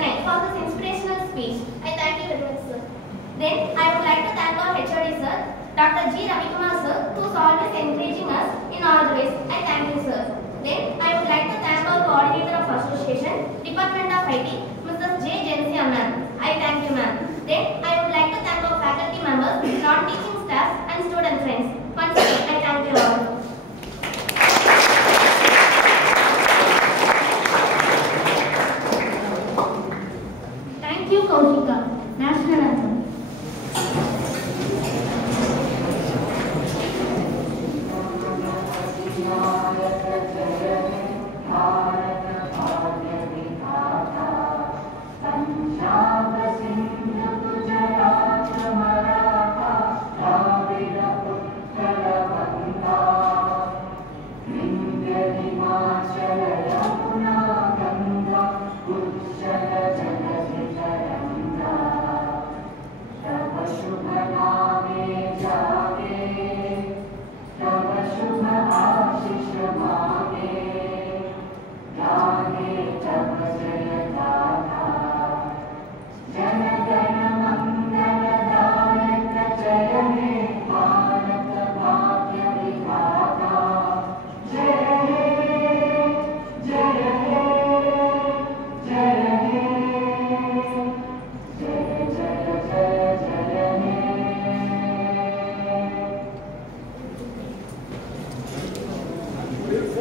Chennai for this inspirational speech. I thank you very much, sir. Then I would like to thank our HOD sir, Dr. G. Ravikumar sir, who is always encouraging us in all ways. I thank you, sir. Then I would like to thank our coordinator of association, Department of IT,